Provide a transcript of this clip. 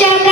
Shaka.